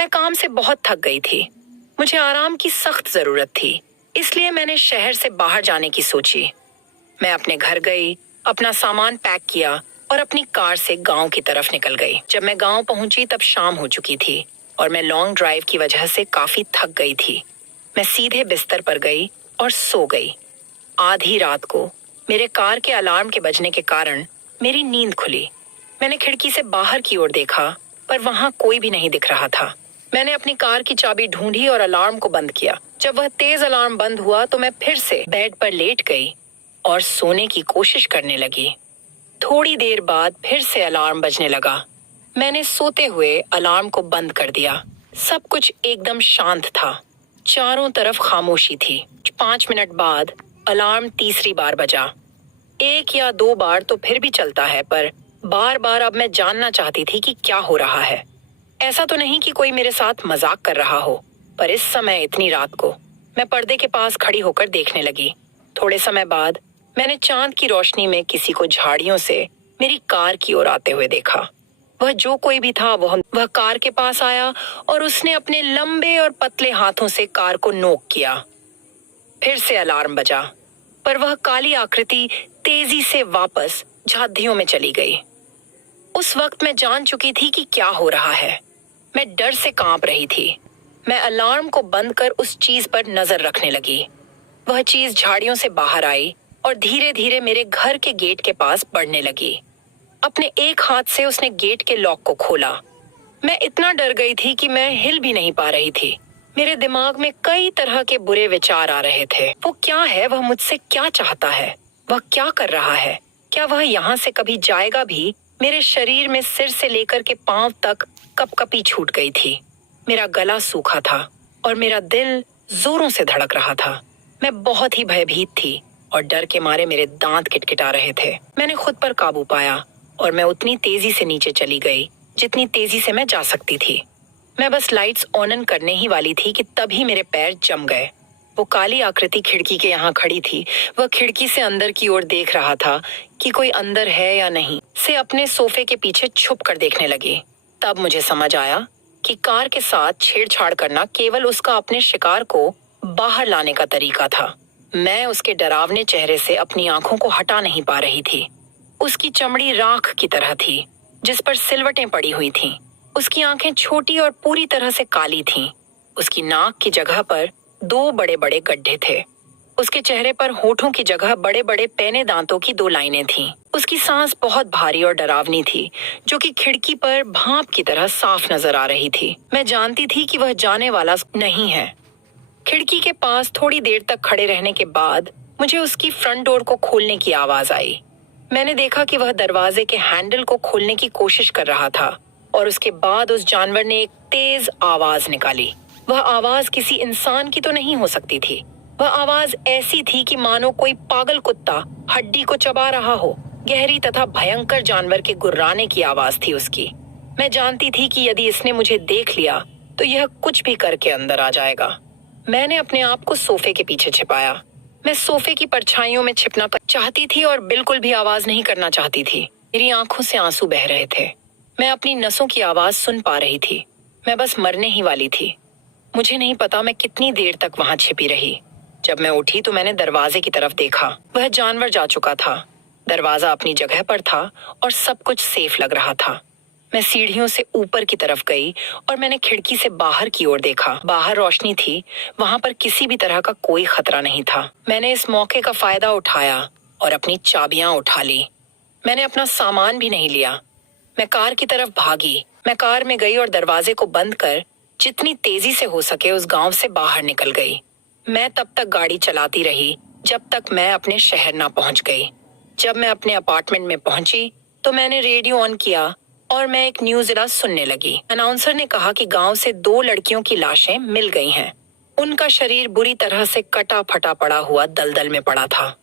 मैं काम से बहुत थक गई थी। मुझे आराम की सख्त जरूरत थी, इसलिए मैंने शहर से बाहर जाने की सोची। मैं अपने घर गई, अपना सामान पैक किया और अपनी कार से गांव की तरफ निकल गई। जब मैं गांव पहुंची तब शाम हो चुकी थी और मैं लॉन्ग ड्राइव की वजह से काफी थक गई थी। मैं सीधे बिस्तर पर गई और सो गई। आधी रात को मेरे कार के अलार्म के बजने के कारण मेरी नींद खुली। मैंने खिड़की से बाहर की ओर देखा, पर वहां कोई भी नहीं दिख रहा था। मैंने अपनी कार की चाबी ढूंढी और अलार्म को बंद किया। जब वह तेज अलार्म बंद हुआ तो मैं फिर से बेड पर लेट गई और सोने की कोशिश करने लगी। थोड़ी देर बाद फिर से अलार्म बजने लगा। मैंने सोते हुए अलार्म को बंद कर दिया। सब कुछ एकदम शांत था। चारों तरफ खामोशी थी। 5 मिनट बाद अलार्म तीसरी बार बजा। 1 या 2 बार तो फिर भी चलता है, पर बार बार अब मैं जानना चाहती थी कि क्या हो रहा है। ऐसा तो नहीं कि कोई मेरे साथ मजाक कर रहा हो, पर इस समय इतनी रात को मैं पर्दे के पास खड़ी होकर देखने लगी। थोड़े समय बाद मैंने चांद की रोशनी में किसी को झाड़ियों से मेरी कार की ओर आते हुए देखा। वह जो कोई भी था वह कार के पास आया और उसने अपने लंबे और पतले हाथों से कार को नोक किया। फिर से अलार्म बजा, पर वह काली आकृति तेजी से वापस झांधियों में चली गई। उस वक्त मैं जान चुकी थी कि क्या हो रहा है। मैं डर से कांप रही थी। मैं अलार्म को बंद कर उस चीज पर नजर रखने लगी। वह चीज झाड़ियों से बाहर आई और धीरे धीरे मेरे घर के गेट के पास बढ़ने लगी। अपने एक हाथ से उसने गेट के लॉक को खोला। मैं इतना डर गई थी कि मैं हिल भी नहीं पा रही थी। मेरे दिमाग में कई तरह के बुरे विचार आ रहे थे। वो क्या है? वह मुझसे क्या चाहता है? वह क्या कर रहा है? क्या वह यहाँ से कभी जाएगा भी? मेरे शरीर में सिर से लेकर के पांव तक कपकपी छूट गई थी। मेरा गला सूखा था और मेरा दिल जोरों से धड़क रहा था। मैं बहुत ही भयभीत थी और डर के मारे मेरे दांत किटकिटा रहे थे। मैंने खुद पर काबू पाया और मैं उतनी तेजी से नीचे चली गई जितनी तेजी से मैं जा सकती थी। मैं बस लाइट्स ऑन करने ही वाली थी कि तभी मेरे पैर जम गए। वो काली आकृति खिड़की के यहाँ खड़ी थी। वह खिड़की से अंदर की ओर देख रहा था कि कोई अंदर है या नहीं। से अपने सोफे के पीछे छुप कर देखने लगी। तब मुझे समझ आया कि कार के साथ छेड़छाड़ करना केवल उसका अपने शिकार को बाहर लाने का तरीका था। मैं उसके डरावने चेहरे से अपनी आंखों को हटा नहीं पा रही थी। उसकी चमड़ी राख की तरह थी, जिस पर सिलवटें पड़ी हुई थीं। उसकी आंखें छोटी और पूरी तरह से काली थीं। उसकी नाक की जगह पर 2 बड़े बड़े गड्ढे थे। उसके चेहरे पर होठों की जगह बड़े बड़े पैने दांतों की 2 लाइनें थीं। उसकी सांस बहुत भारी और डरावनी थी, जो कि खिड़की पर भाप की तरह साफ नजर आ रही थी। मैं जानती थी कि वह जाने वाला नहीं है। खिड़की के पास थोड़ी देर तक खड़े रहने के बाद मुझे उसकी फ्रंट डोर को खोलने की आवाज आई। मैंने देखा कि वह दरवाजे के हैंडल को खोलने की कोशिश कर रहा था और उसके बाद उस जानवर ने एक तेज आवाज निकाली। वह आवाज किसी इंसान की तो नहीं हो सकती थी। वह आवाज ऐसी थी कि मानो कोई पागल कुत्ता हड्डी को चबा रहा हो। गहरी तथा भयंकर जानवर के गुर्राने की आवाज थी उसकी। मैं जानती थी कि यदि इसने मुझे देख लिया तो यह कुछ भी करके अंदर आ जाएगा। मैंने अपने आप को सोफे के पीछे छिपाया। मैं सोफे की परछाइयों में छिपना चाहती थी और बिल्कुल भी आवाज नहीं करना चाहती थी। मेरी आंखों से आंसू बह रहे थे। मैं अपनी नसों की आवाज सुन पा रही थी। मैं बस मरने ही वाली थी। मुझे नहीं पता मैं कितनी देर तक वहां छिपी रही। जब मैं उठी तो मैंने दरवाजे की तरफ देखा। वह जानवर जा चुका था। दरवाजा अपनी जगह पर था और सब कुछ सेफ लग रहा था। मैं सीढ़ियों से ऊपर की तरफ गई और मैंने खिड़की से बाहर की ओर देखा। बाहर रोशनी थी। वहां पर किसी भी तरह का कोई खतरा नहीं था। मैंने इस मौके का फायदा उठाया और अपनी चाबियां उठा ली। मैंने अपना सामान भी नहीं लिया। मैं कार की तरफ भागी। मैं कार में गई और दरवाजे को बंद कर जितनी तेजी से हो सके उस गांव से बाहर निकल गई। मैं तब तक गाड़ी चलाती रही जब तक मैं अपने शहर ना पहुंच गई। जब मैं अपने अपार्टमेंट में पहुंची तो मैंने रेडियो ऑन किया और मैं एक न्यूज़ सुनने लगी। अनाउंसर ने कहा कि गांव से 2 लड़कियों की लाशें मिल गई हैं। उनका शरीर बुरी तरह से कटा फटा पड़ा हुआ दलदल में पड़ा था।